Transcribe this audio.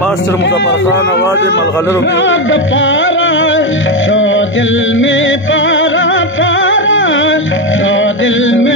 master Muzaffar Khan आवाज मलगलरों दिल में पारा पारा दिल में